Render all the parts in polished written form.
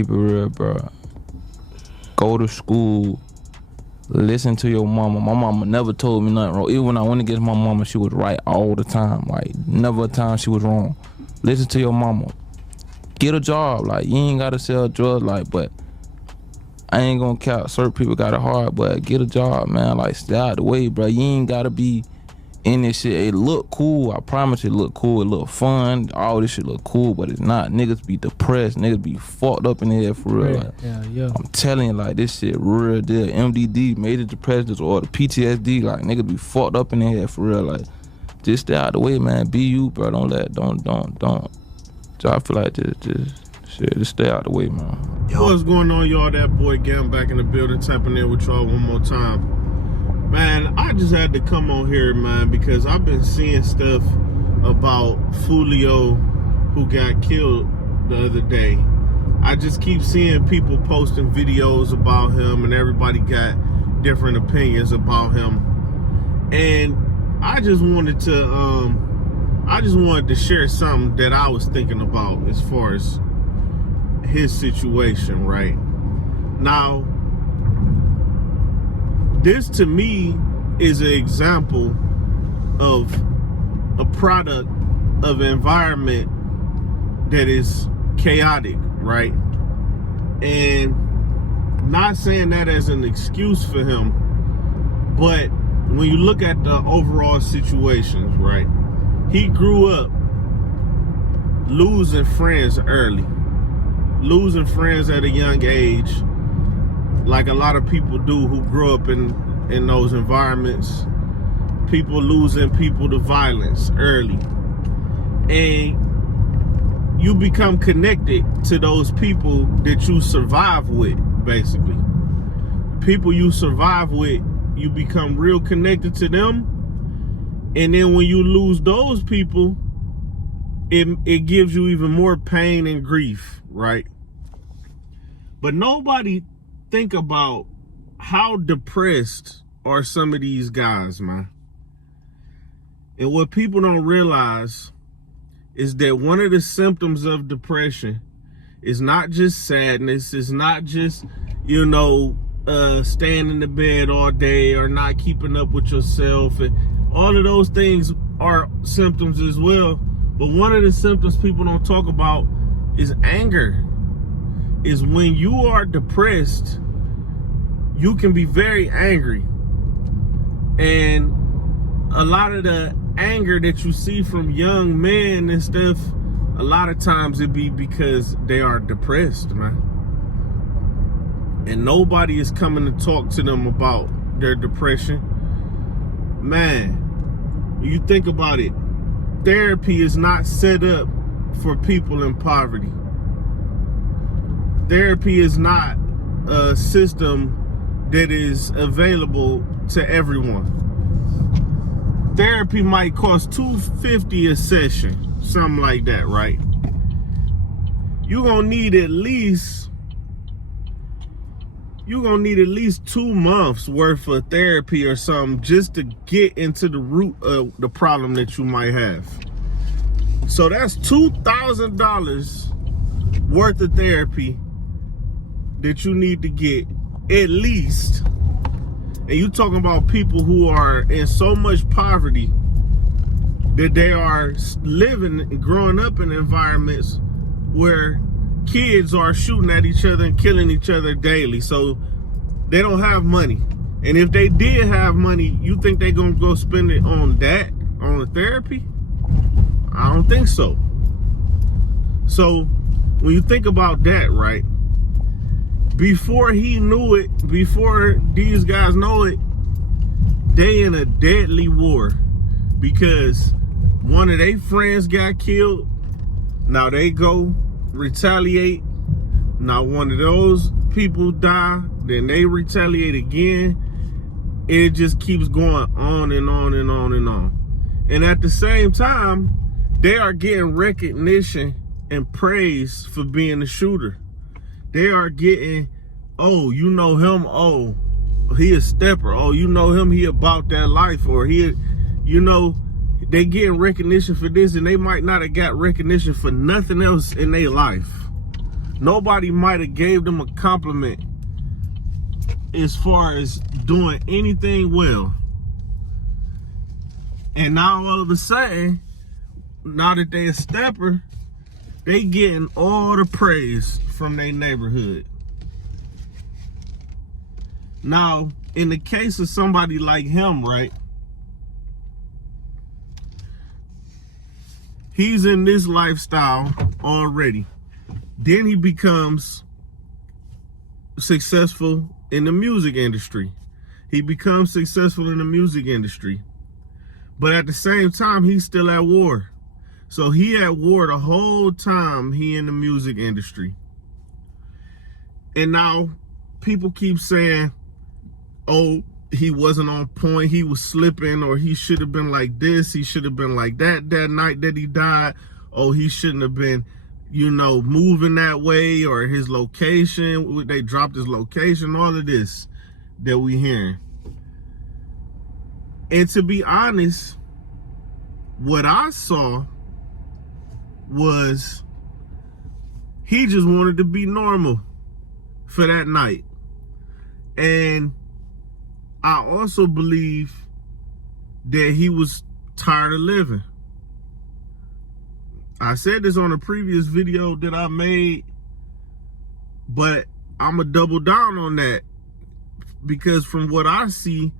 Keep it real, bro. Go to school. Listen to your mama. My mama never told me nothing wrong. Even when I went against my mama, she was right all the time. Like, never a time she was wrong. Listen to your mama. Get a job. Like, you ain't gotta sell drugs. Like, but I ain't gonna count. Certain people got it hard, but get a job, man. Like, stay out the way, bro. You ain't gotta be in this shit. It look cool. I promise it look cool. It look fun. All this shit look cool, but it's not. Niggas be depressed. Niggas be fucked up in the head for real. Like, yeah. I'm telling you, like, this shit real deal. MDD, major depression or the PTSD, like, niggas be fucked up in the head for real. Like, just stay out the way, man. Be you, bro. Don't. So I feel like just stay out the way, man. Yo, what's going on, y'all? That boy Gam back in the building, tapping in with y'all one more time. Man, I just had to come on here, man, because I've been seeing stuff about Foolio, who got killed the other day. I just keep seeing people posting videos about him, and everybody got different opinions about him. And I just wanted to share something that I was thinking about as far as his situation, right? Now, this to me is an example of a product of an environment that is chaotic, right? And not saying that as an excuse for him, but when you look at the overall situations, right? He grew up losing friends early, losing friends at a young age, like a lot of people do who grow up in those environments. People losing people to violence early. And you become connected to those people that you survive with, basically. People you survive with, you become real connected to them. And then when you lose those people, it gives you even more pain and grief, right? But nobody think about how depressed are some of these guys, man. And what people don't realize is that one of the symptoms of depression is not just sadness. It's not just, staying in the bed all day or not keeping up with yourself. And all of those things are symptoms as well. But one of the symptoms people don't talk about is anger. Is when you are depressed, you can be very angry. And a lot of the anger that you see from young men and stuff, a lot of times it be because they are depressed, man. And nobody is coming to talk to them about their depression. Man, when you think about it, therapy is not set up for people in poverty. Therapy is not a system that is available to everyone. Therapy might cost $250 a session, something like that, right? You're gonna need at least 2 months worth of therapy or something just to get into the root of the problem that you might have. So that's $2,000 worth of therapy that you need to get at least. And you talking about people who are in so much poverty that they are living and growing up in environments where kids are shooting at each other and killing each other daily. So they don't have money. And if they did have money, you think they're gonna go spend it on that, on the therapy? I don't think so. So when you think about that, right? Before he knew it, before these guys know it, they in a deadly war because one of their friends got killed. Now they go retaliate. Now one of those people die, then they retaliate again. It just keeps going on and on and on and on. And at the same time, they are getting recognition and praise for being a shooter. They are getting, oh, you know him, oh, he a stepper, oh, you know him, he about that life, or he, they getting recognition for this, and they might not have got recognition for nothing else in their life. Nobody might have gave them a compliment as far as doing anything well. And now all of a sudden, now that they a stepper, they getting all the praise from their neighborhood. Now, in the case of somebody like him, right? He's in this lifestyle already. Then he becomes successful in the music industry. He becomes successful in the music industry. But at the same time, he's still at war. So he at war the whole time he in the music industry. And now people keep saying, oh, he wasn't on point, he was slipping, or he should have been like this, he should have been like that night that he died. Oh, he shouldn't have been, moving that way, or his location, they dropped his location, all of this that we hearing. And to be honest, what I saw was he just wanted to be normal for that night. And I also believe that he was tired of living. I said this on a previous video that I made, but I'm going to double down on that, because from what I see,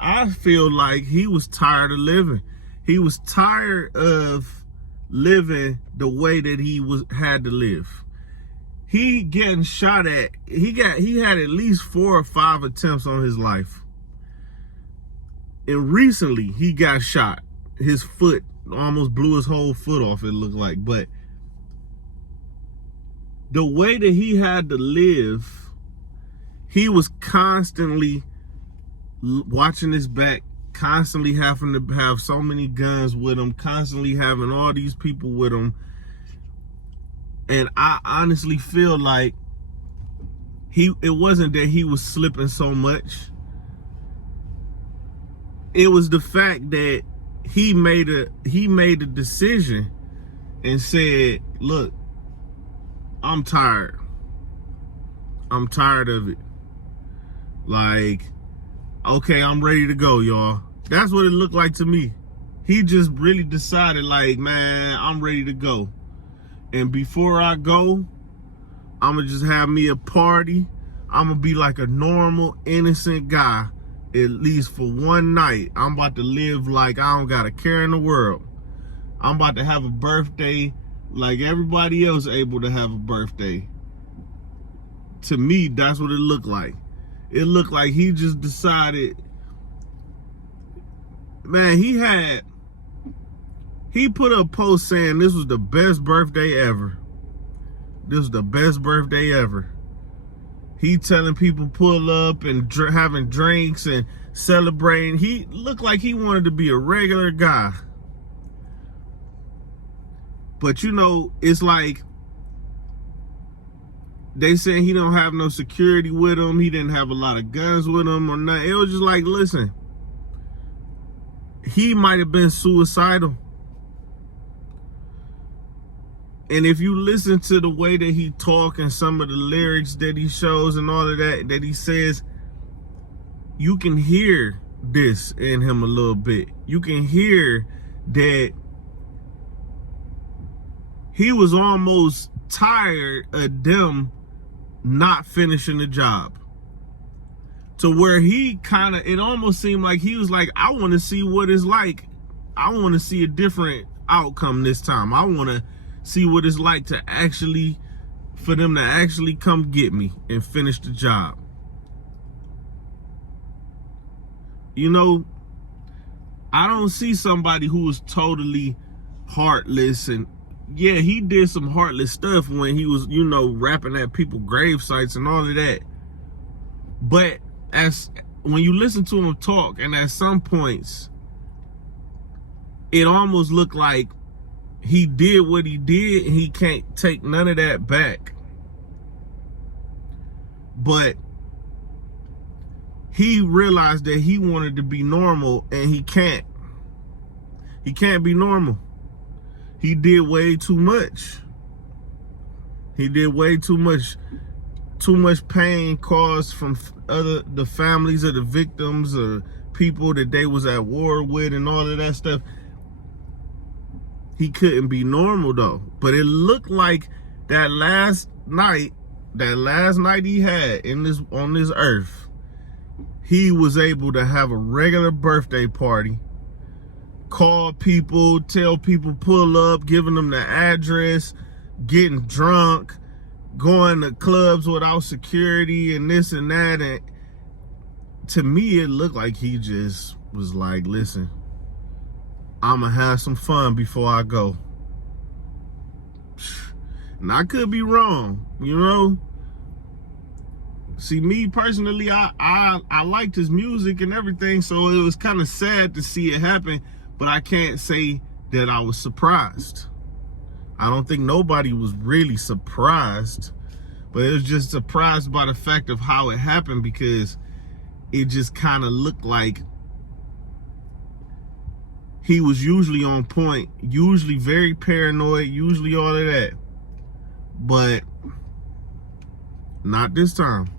I feel like he was tired of living. He was tired of living the way that he had to live. He getting shot at. He had at least 4 or 5 attempts on his life. And recently he got shot. His foot almost blew his whole foot off, it looked like. But the way that he had to live, he was constantly watching his back, constantly having to have so many guns with him, constantly having all these people with him. And I honestly feel like it wasn't that he was slipping so much. It was the fact that he made a decision and said, look, I'm tired. I'm tired of it. Like, okay, I'm ready to go, y'all. That's what it looked like to me. He just really decided, like, man, I'm ready to go. And before I go, I'm going to just have me a party. I'm going to be like a normal, innocent guy, at least for one night. I'm about to live like I don't got a care in the world. I'm about to have a birthday like everybody else able to have a birthday. To me, that's what it looked like. It looked like he just decided, man, he put up a post saying this was the best birthday ever. This was the best birthday ever. He telling people pull up and having drinks and celebrating. He looked like he wanted to be a regular guy. But it's like they saying he don't have no security with him. He didn't have a lot of guns with him or nothing. It was just like, listen, he might have been suicidal. And if you listen to the way that he talk and some of the lyrics that he shows and all of that he says, you can hear this in him a little bit. You can hear that he was almost tired of them not finishing the job. To where he it almost seemed like he was like, I want to see what it's like. I want to see a different outcome this time. I want to see what it's like for them to actually come get me and finish the job. I don't see somebody who is totally heartless. And yeah, he did some heartless stuff when he was, rapping at people's grave sites and all of that. But when you listen to him talk, and at some points, it almost looked like he did what he did and he can't take none of that back. But he realized that he wanted to be normal and he can't. He can't be normal. He did way too much. He did way too much pain caused from the families of the victims or people that they was at war with and all of that stuff. He couldn't be normal though. But it looked like that last night he had on this earth, he was able to have a regular birthday party, call people, tell people pull up, giving them the address, getting drunk, going to clubs without security and this and that. And to me, it looked like he just was like, listen, I'ma have some fun before I go. And I could be wrong, you know. See, me personally, I liked his music and everything, so it was kind of sad to see it happen, but I can't say that I was surprised. I don't think nobody was really surprised, but it was just surprised by the fact of how it happened, because it just kind of looked like he was usually on point, usually very paranoid, usually all of that, but not this time.